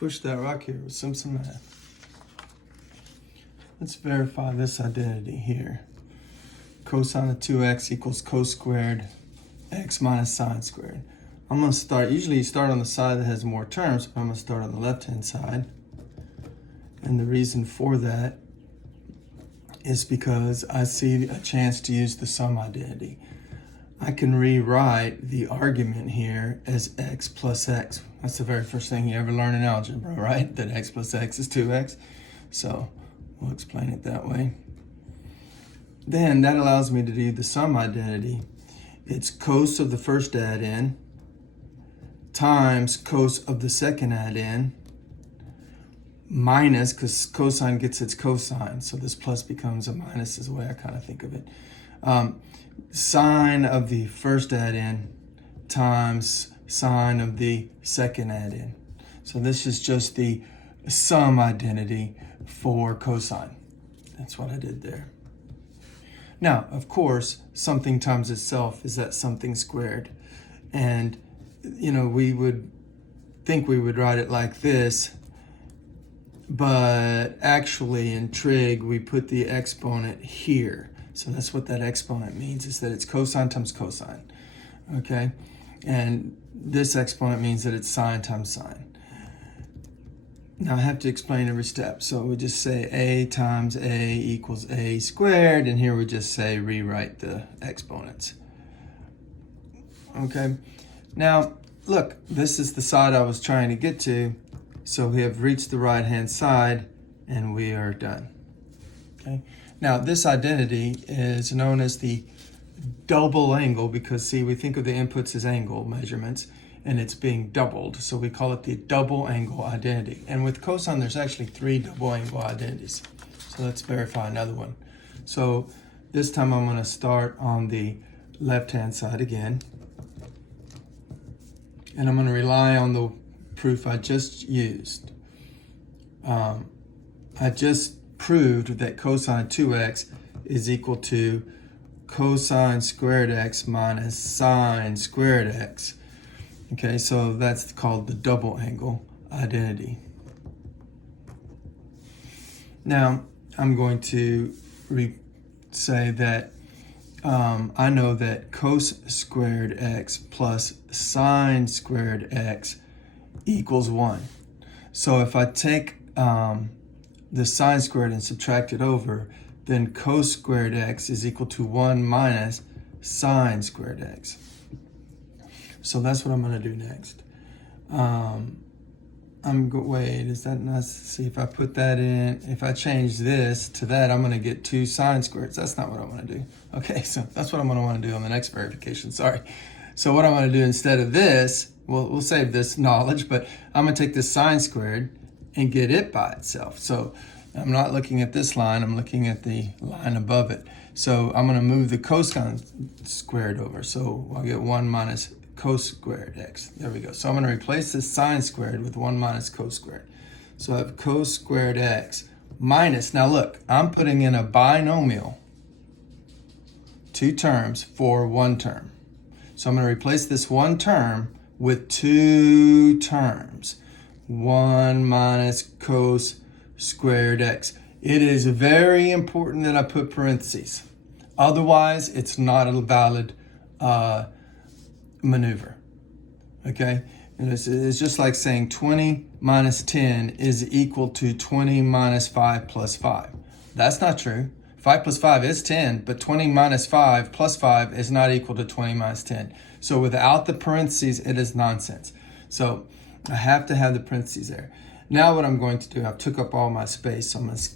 push that rock here with Simpson math. Let's verify this identity here. Cosine of 2x equals cos squared x minus sine squared. I'm going to start, usually you start on the side that has more terms, but I'm going to start on the left-hand side. And the reason for that is because I see a chance to use the sum identity. I can rewrite the argument here as x plus x. That's the very first thing you ever learn in algebra, right? That x plus x is 2x. So we'll explain it that way. Then that allows me to do the sum identity. It's cos of the first add-in times cos of the second add-in minus, because cosine gets its cosine, so this plus becomes a minus is the way I kind of think of it. Sine of the first add-in times sine of the second add-in. So this is just the sum identity for cosine. That's what I did there. Now, of course, something times itself is that something squared. And, you know, we would think we would write it like this, but actually in trig, we put the exponent here. So that's what that exponent means, is that it's cosine times cosine, okay? And this exponent means that it's sine times sine. Now I have to explain every step. So we just say a times a equals a squared, and here we just say rewrite the exponents. Okay, now look, this is the side I was trying to get to. So we have reached the right-hand side and we are done. Okay, now this identity is known as the double angle because, see, we think of the inputs as angle measurements and it's being doubled. So we call it the double angle identity. And with cosine, there's actually 3 double angle identities. So let's verify another one. So this time I'm going to start on the left-hand side again. And I'm going to rely on the proof I just used. I just proved that cosine 2x is equal to cosine squared x minus sine squared x. Okay, so that's called the double angle identity. Now, I'm going to say that I know that cos squared x plus sine squared x equals 1. So if I take the sine squared and subtract it over, then cos squared x is equal to 1 minus sine squared x. So that's what I'm going to do next. Wait, is that not, see if I put that in, if I change this to that, I'm going to get 2 sine squareds. That's not what I want to do. Okay, so that's what I'm going to want to do on the next verification, sorry. So what I'm going to do instead of this, we'll save this knowledge, but I'm going to take this sine squared and get it by itself. So I'm not looking at this line, I'm looking at the line above it. So I'm going to move the cosine squared over. So I'll get 1 minus cos squared x. There we go. So I'm going to replace this sine squared with 1 minus cos squared. So I have cos squared x minus, now look, I'm putting in a binomial, 2 terms for 1 term. So I'm going to replace this 1 term with 2 terms. 1 minus cos squared x. It is very important that I put parentheses. Otherwise, it's not a valid maneuver. Okay? And it's just like saying 20 minus 10 is equal to 20 minus 5 plus 5. That's not true. 5 plus 5 is 10, but 20 minus 5 plus 5 is not equal to 20 minus 10. So without the parentheses, it is nonsense. So I have to have the parentheses there. Now what I'm going to do, I've took up all my space, so I'm going to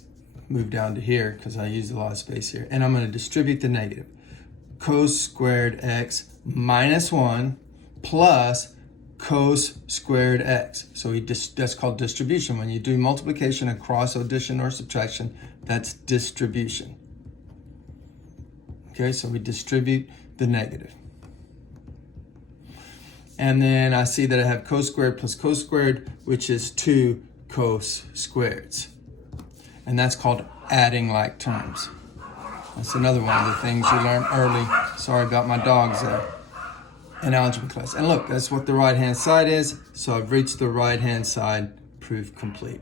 move down to here because I used a lot of space here. And I'm going to distribute the negative. Cos squared x minus 1 plus cos squared x. So that's called distribution. When you do multiplication across addition or subtraction, that's distribution. Okay, so we distribute the negative. And then I see that I have cos squared plus cos squared, which is 2 cos squareds. And that's called adding like terms. That's another one of the things you learn early. Sorry about my dogs there. In algebra class. And look, that's what the right-hand side is. So I've reached the right-hand side proof complete.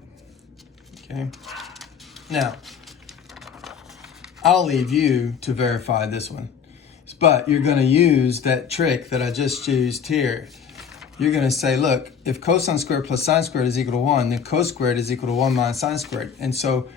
Okay. Now, I'll leave you to verify this one. But you're going to use that trick that I just used here. You're going to say, look, if cosine squared plus sine squared is equal to 1, then cos squared is equal to 1 minus sine squared. And so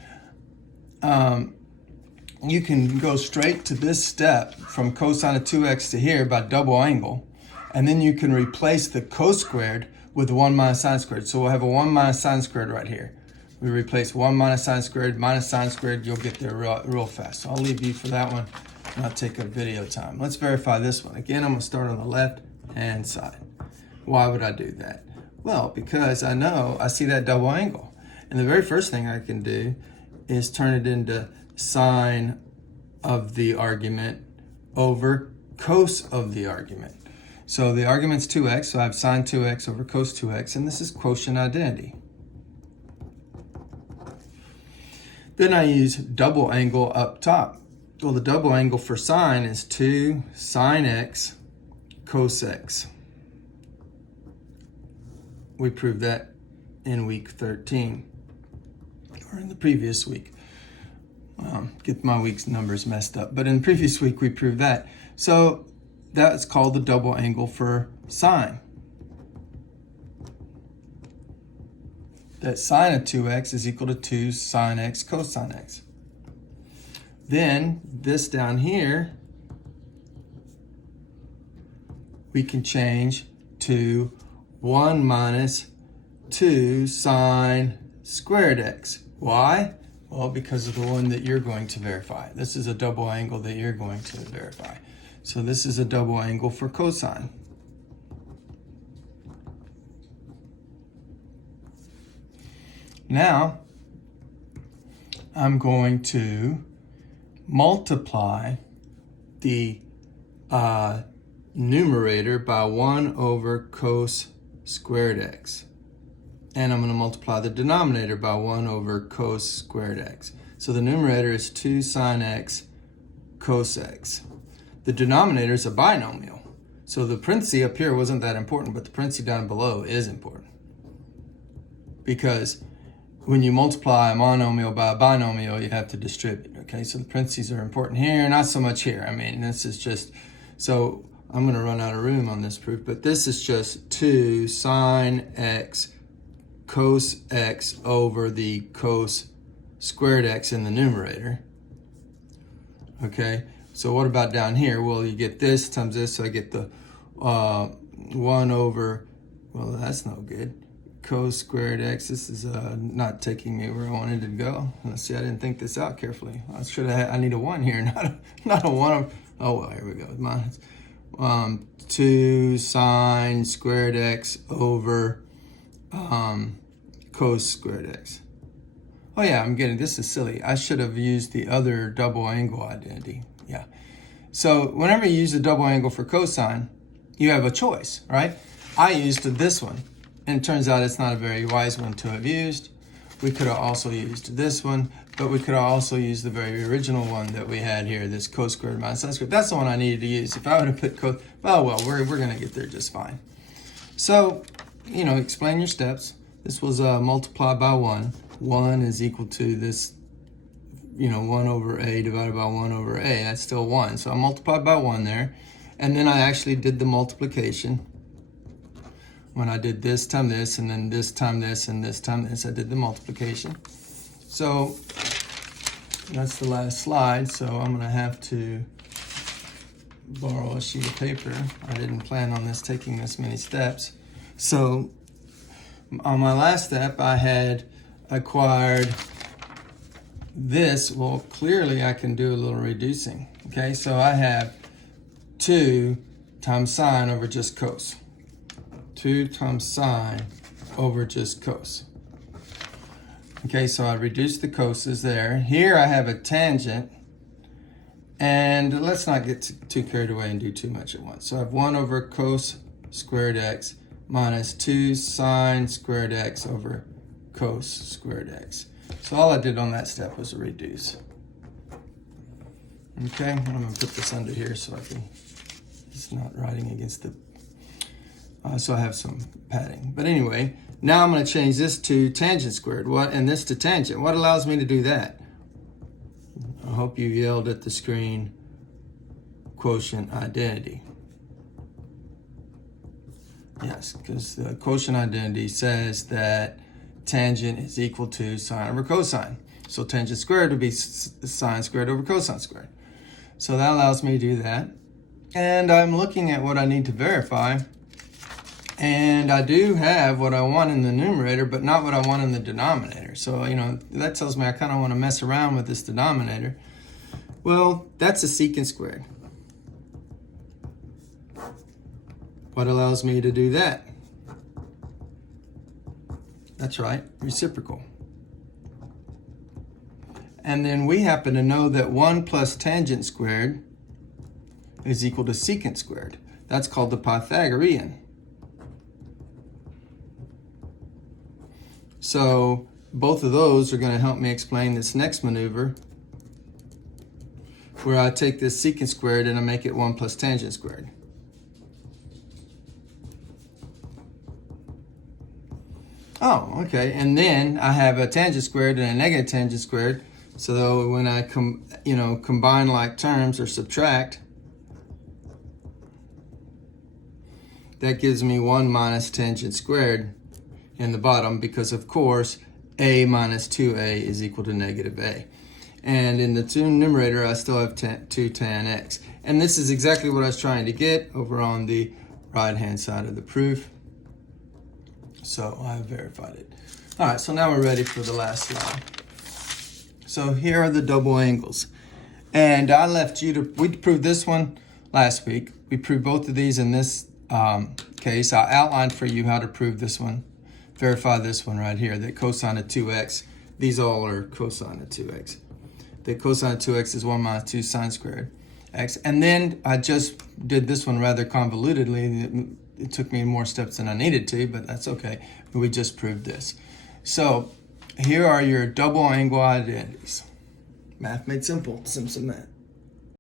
you can go straight to this step from cosine of 2x to here by double angle. And then you can replace the cos squared with 1 minus sine squared. So we'll have a 1 minus sine squared right here. We replace 1 minus sine squared minus sine squared. You'll get there real fast. So I'll leave you for that one. I'll take a video time. Let's verify this one. Again, I'm going to start on the left-hand side. Why would I do that? Well, because I know I see that double angle. And the very first thing I can do is turn it into sine of the argument over cos of the argument. So the argument's 2x, so I have sine 2x over cos 2x, and this is quotient identity. Then I use double angle up top. Well, the double angle for sine is 2 sine x cos x. We proved that in week 13, or in the previous week. Get my week's numbers messed up, but in the previous week we proved that. So that's called the double angle for sine. That sine of 2x is equal to 2 sine x cosine x. Then this down here, we can change to 1 minus 2 sine squared x. Why? Well, because of the one that you're going to verify. This is a double angle that you're going to verify. So this is a double angle for cosine. Now, I'm going to multiply the numerator by 1 over cos squared x. And I'm going to multiply the denominator by 1 over cos squared x. So the numerator is 2 sine x cos x. The denominator is a binomial. So the parenthesis up here wasn't that important, but the parenthesis down below is important. Because when you multiply a monomial by a binomial, you have to distribute, okay? So the parentheses are important here, not so much here. I mean, this is just, so I'm going to run out of room on this proof, but this is just 2 sine x cos x over the cos squared x in the numerator, okay? So what about down here? Well, you get this times this, so I get the 1 over, well, that's no good. Cos squared x. This is not taking me where I wanted to go. Let's see, I didn't think this out carefully. I need a 1 here, not a 1. Oh, well, here we go. Minus 2 sine squared x over cos squared x. Oh yeah, I'm getting, this is silly. I should have used the other double angle identity. Yeah. So whenever you use a double angle for cosine, you have a choice, right? I used this one. And it turns out it's not a very wise one to have used. We could have also used this one, but we could have also used the very original one that we had here, this cos squared minus sine squared. That's the one I needed to use. If I would have put cos, well, we're going to get there just fine. So, you know, explain your steps. This was multiplied by 1. 1 is equal to this, you know, 1 over a divided by 1 over a. That's still 1. So I multiplied by 1 there. And then I actually did the multiplication. When I did this time this, and then this time this, and this time this, I did the multiplication. So that's the last slide, so I'm gonna have to borrow a sheet of paper. I didn't plan on this taking this many steps. So on my last step, I had acquired this. Well, clearly I can do a little reducing, okay? So I have 2 times sine over just cos. 2 times sine over just cos. Okay, so I reduced the coses there. Here I have a tangent, and let's not get too carried away and do too much at once. So I have 1 over cos squared x minus 2 sine squared x over cos squared x. So all I did on that step was reduce. Okay, I'm going to put this under here so it's not writing against the so I have some padding. But anyway, Now I'm going to change this to tangent squared. And this to tangent. What allows me to do that? I hope you yelled at the screen, quotient identity. Yes, because the quotient identity says that tangent is equal to sine over cosine. So tangent squared would be sine squared over cosine squared. So that allows me to do that. And I'm looking at what I need to verify. And I do have what I want in the numerator, but not what I want in the denominator. So, that tells me I kind of want to mess around with this denominator. Well, that's a secant squared. What allows me to do that? That's right, reciprocal. And then we happen to know that 1 plus tangent squared is equal to secant squared. That's called the Pythagorean. So both of those are going to help me explain this next maneuver, where I take this secant squared and I make it 1 plus tangent squared. Oh, okay. And then I have a tangent squared and a negative tangent squared. So when I combine like terms or subtract, that gives me 1 minus tangent squared in the bottom, because of course a minus 2a is equal to negative a. And in the numerator I still have 2 tan x. And this is exactly what I was trying to get over on the right hand side of the proof. So I verified it. All right, so now we're ready for the last slide. So here are the double angles. And I left you to, we proved this one last week. We proved both of these in this case. I outlined for you how to prove this one. Verify this one right here, that cosine of 2x. These all are cosine of 2x. The cosine of 2x is 1 minus 2 sine squared x. And then I just did this one rather convolutedly. It took me more steps than I needed to, but that's okay. We just proved this. So here are your double angle identities. Math made simple. Simpson Math.